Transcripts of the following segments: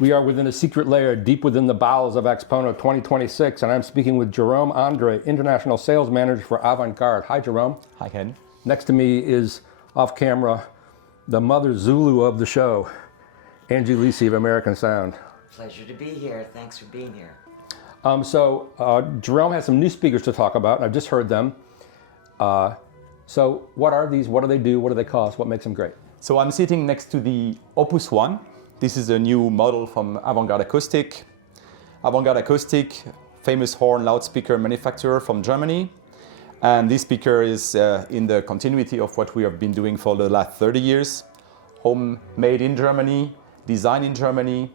We are within a secret layer deep within the bowels of AXPONA 2026, and I'm speaking with Jérôme Andre, International Sales Manager for Avantgarde. Hi, Jérôme. Hi, Ken. Next to me is, off camera, the mother Zulu of the show, Angie Lisi of American Sound. Pleasure to be here. Thanks for being here. Jérôme has some new speakers to talk about, and I've just heard them. So what are these? What do they do? What do they cost? What makes them great? So I'm sitting next to the Opus One. This is a new model from Avantgarde Acoustic. Avantgarde Acoustic, famous horn loudspeaker manufacturer from Germany. And this speaker is in the continuity of what we have been doing for the last 30 years. Homemade in Germany, designed in Germany,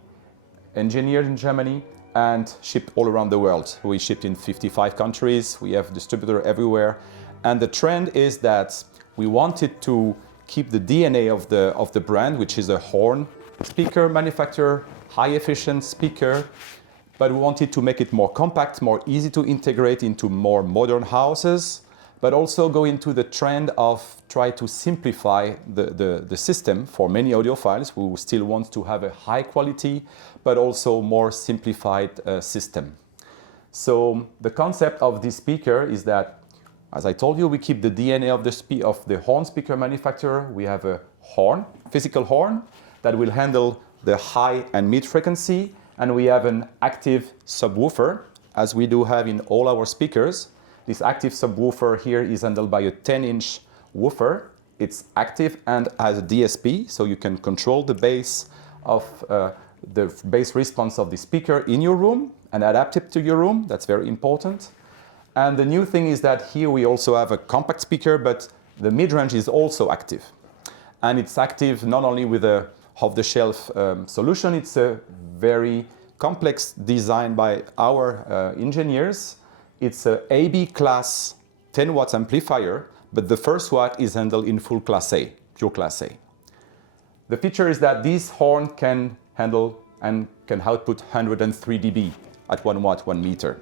engineered in Germany, and shipped all around the world. We shipped in 55 countries. We have distributor everywhere. And the trend is that we wanted to keep the DNA of the brand, which is a horn speaker manufacturer, high efficient speaker, but we wanted to make it more compact, more easy to integrate into more modern houses, but also go into the trend of try to simplify the system for many audiophiles who still want to have a high quality, but also more simplified system. So the concept of this speaker is that, as I told you, we keep the DNA of the horn speaker manufacturer. We have a horn, physical horn, that will handle the high and mid frequency, and we have an active subwoofer, as we do have in all our speakers. This active subwoofer here is handled by a 10-inch woofer. It's active and has a DSP, so you can control the bass of the bass response of the speaker in your room and adapt it to your room. That's very important. And the new thing is that here we also have a compact speaker, but the mid-range is also active. And it's active not only with a off-the-shelf solution, it's a very complex design by our engineers. It's a AB class 10 watts amplifier, but the first watt is handled in full class A, pure class A. The feature is that this horn can handle and can output 103 dB at 1 watt, 1 meter.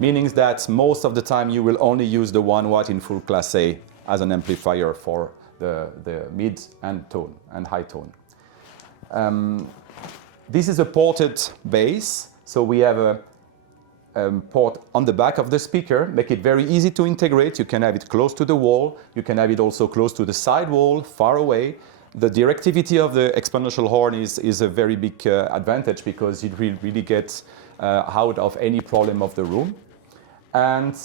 Meaning that most of the time you will only use the 1 watt in full class A as an amplifier for the mid and tone and high tone. This is a ported bass, so we have a port on the back of the speaker, make it very easy to integrate. You can have it close to the wall, you can have it also close to the side wall, far away. The directivity of the exponential horn is a very big advantage because it will really get out of any problem of the room. And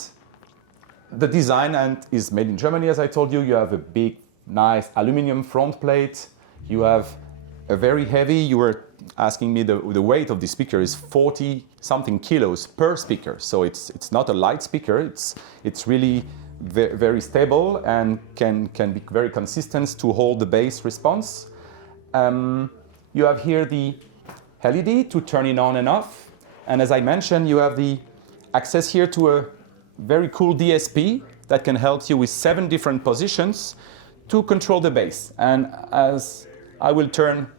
the design is made in Germany, as I told you. You have a big, nice aluminum front plate. You have a very heavy, you were asking me the weight of the speaker is 40 something kilos per speaker. So it's not a light speaker, it's really very stable and can be very consistent to hold the bass response. You have here the LED to turn it on and off. And as I mentioned, you have the access here to a very cool DSP that can help you with 7 different positions to control the bass. And as I will turn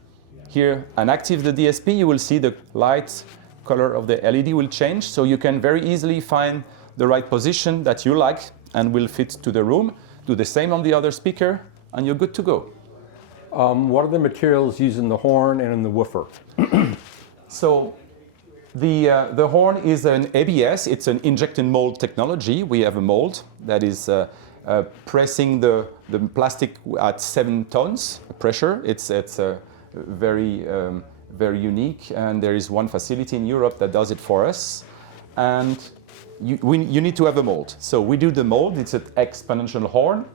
here and active the DSP, you will see the light color of the LED will change, so you can very easily find the right position that you like and will fit to the room. Do the same on the other speaker, and you're good to go. What are the materials used in the horn and in the woofer? So the horn is an ABS, it's an injection mold technology. We have a mold that is pressing the plastic at 7 tons pressure. It's very unique, and there is one facility in Europe that does it for us. And you need to have a mold. So we do the mold, it's an exponential horn,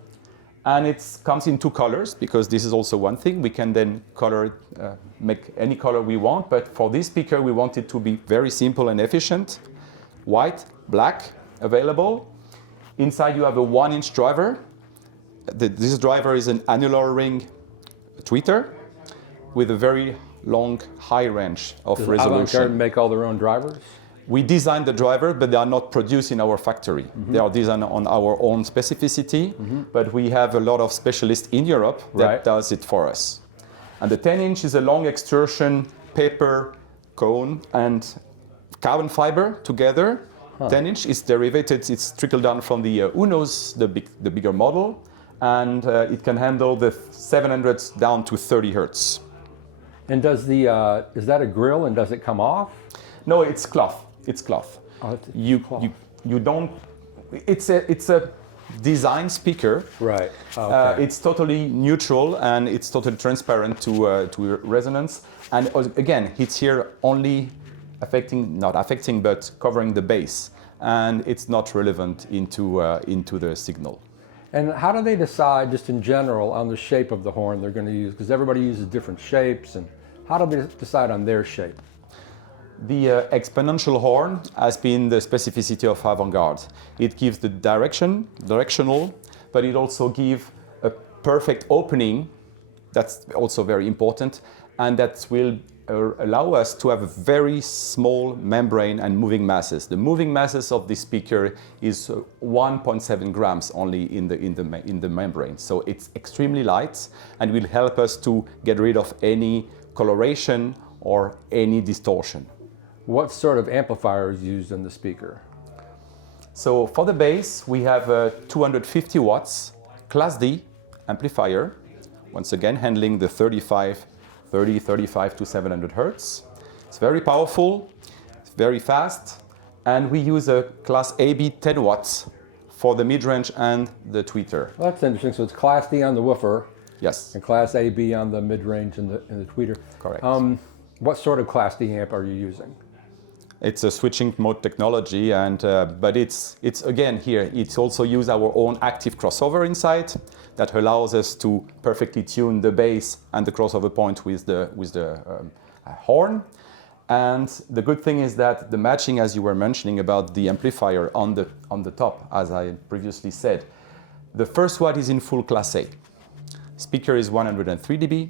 and it comes in 2 colors, because this is also one thing. We can then color it, make any color we want, but for this speaker we want it to be very simple and efficient. White, black, available. Inside you have a 1-inch driver. This driver is an annular ring tweeter with a very long, high range of resolution. Does Avantgarde make all their own drivers? We design the driver, but they are not produced in our factory. They are designed on our own specificity, but we have a lot of specialists in Europe that does it for us. And the 10-inch is a long extrusion paper cone and carbon fiber together. 10-inch is derivated, it's trickled down from the Unos, the bigger model, and it can handle the 700 down to 30 hertz. And does the is that a grill and does it come off? No, it's cloth. It's cloth. Oh, it's You you don't. It's a design speaker. Right. Okay. It's totally neutral and it's totally transparent to resonance. And again, it's here only not affecting, but covering the bass, and it's not relevant into the signal. And how do they decide, just in general, on the shape of the horn they're going to use? Because everybody uses different shapes, and how do they decide on their shape? The exponential horn has been the specificity of Avantgarde. It gives the directional, but it also gives a perfect opening. That's also very important, and that will allow us to have a very small membrane and moving masses. The moving masses of this speaker is 1.7 grams only in the membrane. So it's extremely light and will help us to get rid of any coloration or any distortion. What sort of amplifier is used in the speaker? So for the bass, we have a 250 watts Class D amplifier, once again handling the 35 to 700 hertz. It's very powerful, it's very fast, and we use a Class AB 10 watts for the mid-range and the tweeter. Well, that's interesting. So it's Class D on the woofer. Yes. And Class AB on the mid-range and the tweeter. Correct. What sort of Class D amp are you using? It's a switching mode technology, and but it's again here. It's also use our own active crossover inside that allows us to perfectly tune the bass and the crossover point with the horn. And the good thing is that the matching, as you were mentioning about the amplifier on the top, as I previously said, the first one is in full Class A. Speaker is 103 dB,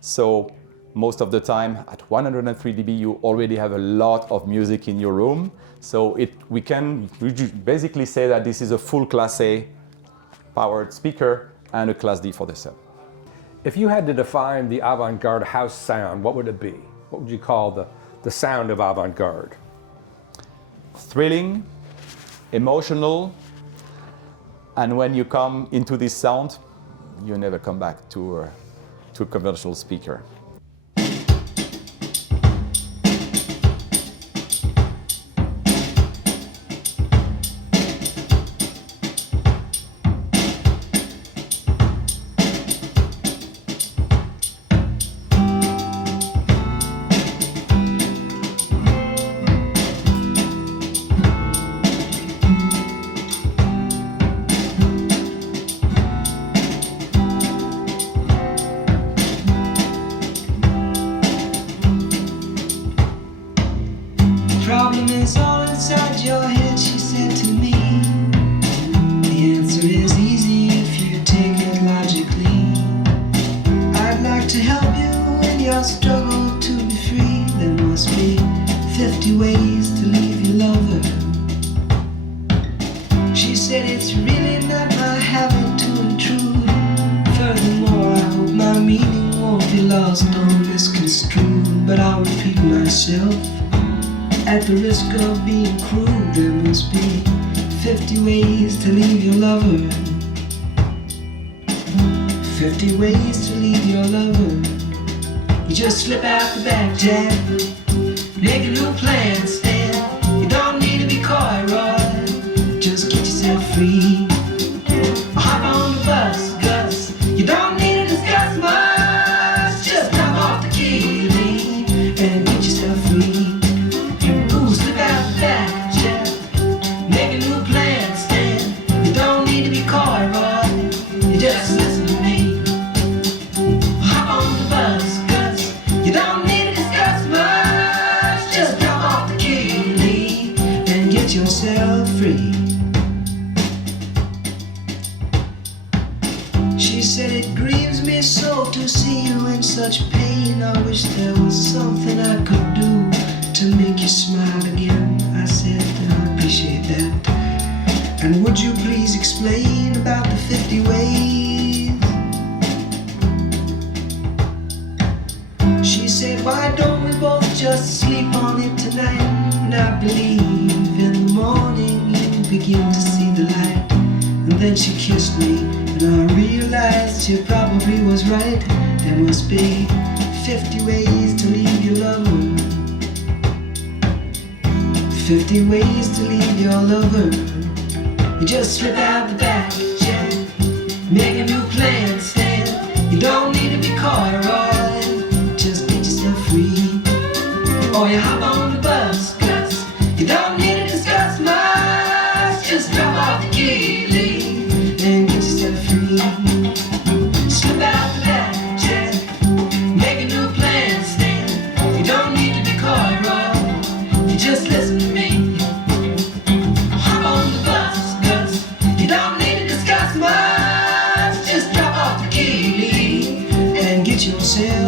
so most of the time at 103 dB you already have a lot of music in your room. So we can basically say that this is a full Class A powered speaker and a Class D for the sub. If you had to define the Avantgarde house sound, what would it be? What would you call the sound of Avantgarde? Thrilling, emotional, and when you come into this sound, you never come back to a conventional speaker. Problem is all inside your head, she said to me. The answer is easy if you take it logically. I'd like to help you in your struggle to be free. There must be 50 ways to leave your lover. She said it's really not my habit to intrude. Furthermore, I hope my meaning won't be lost or misconstrued. But I'll repeat myself. At the risk of being crude, there must be 50 ways to leave your lover. 50 ways to leave your lover. You just slip out the back, Jack. Make a new plan, Stan. You don't need to be coy, Roy. Just get yourself free. Hop on the bus, Gus. You don't need to discuss much. Just hop off the key, Lee, and get yourself free. Just listen to me. Hop on the bus, Gus. You don't need to discuss much. Just drop off the key, Lee, and get yourself free. She said it grieves me so to see you in such pain. I wish there was something I could do to make you smile again. I said I appreciate that. And would you please explain about the 50 ways? She said, why don't we both just sleep on it tonight? And I believe in the morning you begin to see the light. And then she kissed me, and I realized she probably was right. There must be 50 ways to leave your lover. 50 ways to leave your lover. You just slip out the back, Jack. Make a new plan, Stan. You don't need to be coy, Roy. Just get yourself free. Or you hop on the bus, Gus. You don't need to discuss much. Just drop off the key, leave, and get yourself free. Slip out the back, Jack. Make a new plan, Stan. You don't need to be coy, Roy. You just listen to me. Hop on the bus, Gus. You don't need to discuss much. Just drop off the key, leave, and get yourself